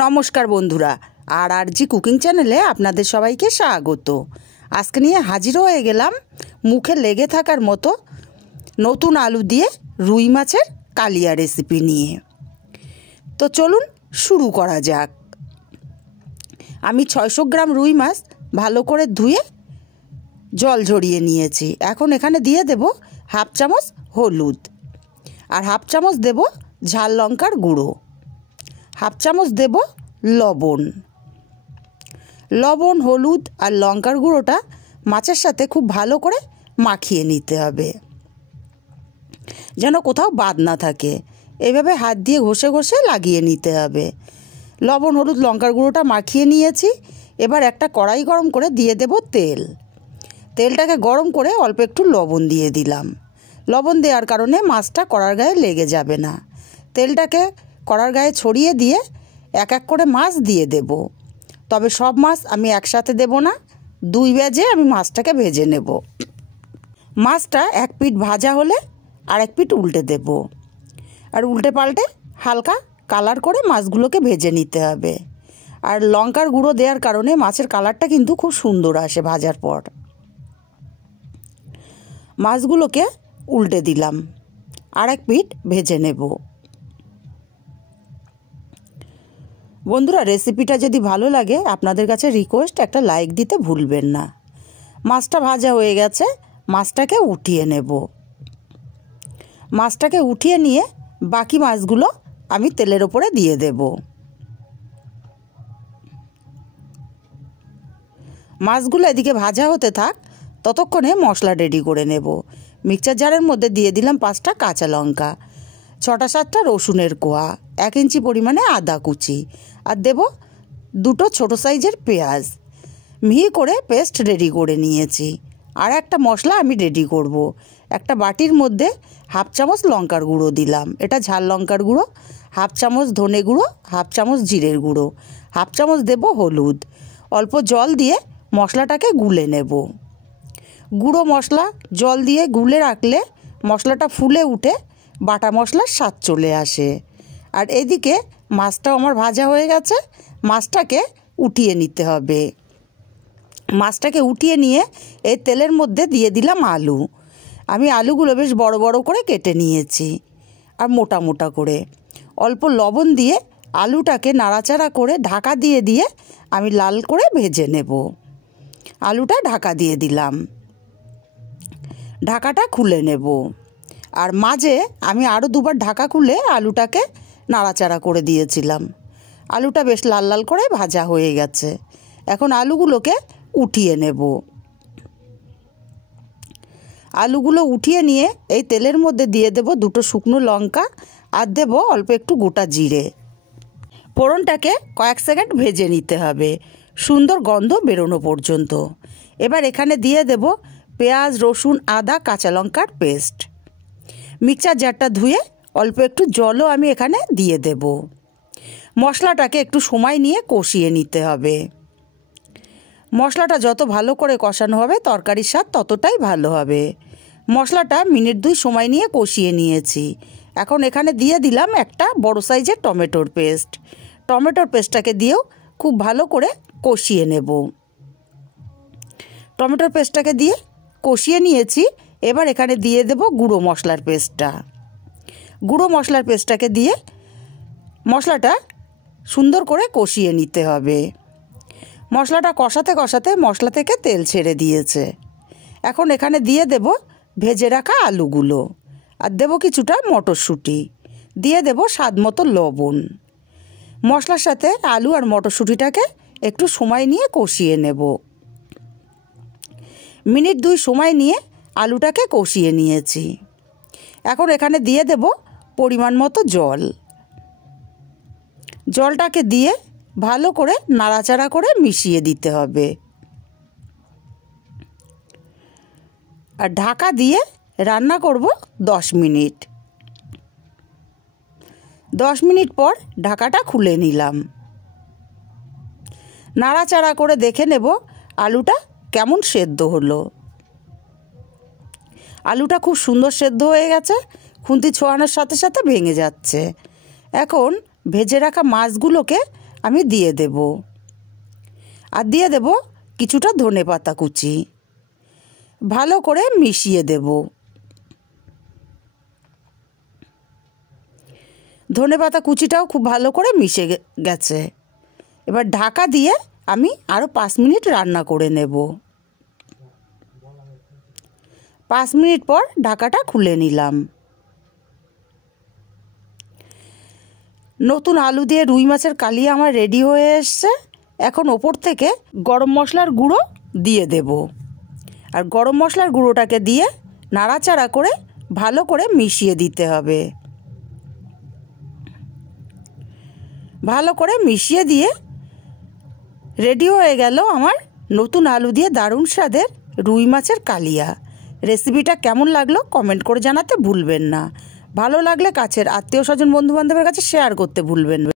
নমস্কার বন্ধুরা, আর জি কুকিং চ্যানেলে আপনাদের সবাইকে স্বাগত। আজকে নিয়ে হাজির হয়ে গেলাম মুখে লেগে থাকার মতো নতুন আলু দিয়ে রুই মাছের কালিয়া রেসিপি নিয়ে। তো চলুন শুরু করা যাক। আমি 600 গ্রাম রুই মাছ ভালো করে ধুয়ে জল ঝরিয়ে নিয়েছি। এখন এখানে দিয়ে দেব হাফ চামচ হলুদ, আর হাফ চামচ দেব ঝাল লঙ্কার গুঁড়ো, হাফ চামচ দেব লবণ, হলুদ আর লঙ্কার গুঁড়োটা মাছের সাথে খুব ভালো করে মাখিয়ে নিতে হবে, যেন কোথাও বাদ না থাকে। এইভাবে হাত দিয়ে ঘষে ঘষে লাগিয়ে নিতে হবে। লবণ, হলুদ, লঙ্কার গুঁড়োটা মাখিয়ে নিয়েছি। এবার একটা কড়াই গরম করে দিয়ে দেব তেলটাকে গরম করে অল্প একটু লবণ দিয়ে দিলাম। লবণ দেওয়ার কারণে মাছটা কড়ার গায়ে লেগে যাবে না। তেলটাকে কড়ার গায়ে ছড়িয়ে দিয়ে এক এক করে মাছ দিয়ে দেব। তবে সব মাছ আমি একসাথে দেব না, দুই ব্যাচে আমি মাছটাকে ভেজে নেব। মাছটা এক পিঠ ভাজা হলে আর এক পিঠ উল্টে দেব, আর উল্টে পাল্টে হালকা কালার করে মাছগুলোকে ভেজে নিতে হবে। আর লঙ্কার গুঁড়ো দেওয়ার কারণে মাছের কালারটা কিন্তু খুব সুন্দর আসে ভাজার পর। মাছগুলোকে উল্টে দিলাম, আর এক পিঠ ভেজে নেব। বন্ধুরা, রেসিপিটা যদি ভালো লাগে আপনাদের কাছে রিকোয়েস্ট, একটা লাইক দিতে ভুলবেন না। মাছটা ভাজা হয়ে গেছে, মাছটাকে উঠিয়ে নেব। মাছটাকে উঠিয়ে নিয়ে বাকি মাছগুলো আমি তেলের ওপরে দিয়ে দেব। মাছগুলো এদিকে ভাজা হতে থাক, ততক্ষণে মশলা রেডি করে নেব। মিক্সচার জারের মধ্যে দিয়ে দিলাম 5টা কাঁচা লঙ্কা, 6-7টা রসুনের কোয়া, 1 ইঞ্চি পরিমাণে আদা কুচি, আর দেব 2টো ছোটো সাইজের পেঁয়াজ। মিহি করে পেস্ট রেডি করে নিয়েছি। আর একটা মশলা আমি রেডি করব। একটা বাটির মধ্যে হাফ চামচ লঙ্কার গুঁড়ো দিলাম, এটা ঝাল লঙ্কার গুঁড়ো, হাফ চামচ ধনে গুঁড়ো, হাফ চামচ জিরের গুঁড়ো, হাফ চামচ দেব হলুদ। অল্প জল দিয়ে মশলাটাকে গুলে নেব। গুঁড়ো মশলা জল দিয়ে গুলে রাখলে মশলাটা ফুলে উঠে বাটা মশলার স্বাদ চলে আসে। আর এদিকে মাছটাও আমার ভাজা হয়ে গেছে, মাছটাকে উঠিয়ে নিতে হবে। মাছটাকে উঠিয়ে নিয়ে এই তেলের মধ্যে দিয়ে দিলাম আলু। আমি আলুগুলো বেশ বড় বড় করে কেটে নিয়েছি, আর মোটা মোটা করে। অল্প লবণ দিয়ে আলুটাকে নাড়াচাড়া করে ঢাকা দিয়ে দিয়ে আমি লাল করে ভেজে নেব। আলুটা ঢাকা দিয়ে দিলাম, ঢাকাটা খুলে নেব। আর মাঝে আমি আরও দুবার ঢাকা খুলে আলুটাকে নাড়াচাড়া করে দিয়েছিলাম। আলুটা বেশ লাল লাল করে ভাজা হয়ে গেছে। এখন আলুগুলোকে উঠিয়ে নেব। আলুগুলো উঠিয়ে নিয়ে এই তেলের মধ্যে দিয়ে দেব 2টো শুকনো লঙ্কা, আর দেব অল্প একটু গোটা জিরে। ফোড়নটাকে কয়েক সেকেন্ড ভেজে নিতে হবে, সুন্দর গন্ধ বেরোনো পর্যন্ত। এবার এখানে দিয়ে দেব পেঁয়াজ, রসুন, আদা, কাঁচা লঙ্কার পেস্ট। মিক্সচার জারটা ধুয়ে অল্প একটু জলও আমি এখানে দিয়ে দেব। মশলাটাকে একটু সময় নিয়ে কষিয়ে নিতে হবে। মশলাটা যত ভালো করে কষানো হবে তরকারির স্বাদ ততটাই ভালো হবে। মশলাটা মিনিট 2 সময় নিয়ে কষিয়ে নিয়েছি। এখন এখানে দিয়ে দিলাম একটা বড় সাইজের টমেটোর পেস্ট। টমেটোর পেস্টটাকে দিয়েও খুব ভালো করে কষিয়ে নেব। টমেটোর পেস্টটাকে দিয়ে কষিয়ে নিয়েছি। এবার এখানে দিয়ে দেব গুঁড়ো মশলার পেস্টটা। গুঁড়ো মশলার পেস্টটাকে দিয়ে মশলাটা সুন্দর করে কষিয়ে নিতে হবে। মশলাটা কষাতে কষাতে মশলা থেকে তেল ছেড়ে দিয়েছে। এখন এখানে দিয়ে দেব ভেজে রাখা আলুগুলো, আর দেব কিছুটা মটরশুঁটি, দিয়ে দেব স্বাদ মতো লবণ। মশলার সাথে আলু আর মটরশুঁটিটাকে একটু সময় নিয়ে কষিয়ে নেব। মিনিট 2 সময় নিয়ে আলুটাকে কষিয়ে নিয়েছি। এখন এখানে দিয়ে দেব পরিমাণ মতো জল। জলটাকে দিয়ে ভালো করে নাড়াচাড়া করে মিশিয়ে দিতে হবে, আর ঢাকা দিয়ে রান্না করব 10 মিনিট। 10 মিনিট পর ঢাকাটা খুলে নিলাম। নাড়াচাড়া করে দেখে নেব আলুটা কেমন সেদ্ধ হলো। আলুটা খুব সুন্দর সেদ্ধ হয়ে গেছে, খুন্তি ছোঁয়ানোর সাথে সাথে ভেঙে যাচ্ছে। এখন ভেজে রাখা মাছগুলোকে আমি দিয়ে দেব। আর দিয়ে দেব কিছুটা ধনেপাতা কুচি। ভালো করে মিশিয়ে দেব। ধনেপাতা কুচিটাও খুব ভালো করে মিশে গেছে। এবার ঢাকা দিয়ে আমি আরও 5 মিনিট রান্না করে নেব। 5 মিনিট পর ঢাকাটা খুলে নিলাম। নতুন আলু দিয়ে রুই মাছের কালিয়া আমার রেডি হয়ে এসছে। এখন ওপর থেকে গরম মশলার গুঁড়ো দিয়ে দেব। আর গরম মশলার গুঁড়োটাকে দিয়ে নাড়াচাড়া করে ভালো করে মিশিয়ে দিতে হবে। ভালো করে মিশিয়ে দিয়ে রেডি হয়ে গেল আমার নতুন আলু দিয়ে দারুণ স্বাদের রুই মাছের কালিয়া। রেসিপিটা কেমন লাগলো কমেন্ট করে জানাতে ভুলবেন না। ভালো লাগলে কাছের আত্মীয় স্বজন বন্ধুবান্ধবের কাছে শেয়ার করতে ভুলবেন না।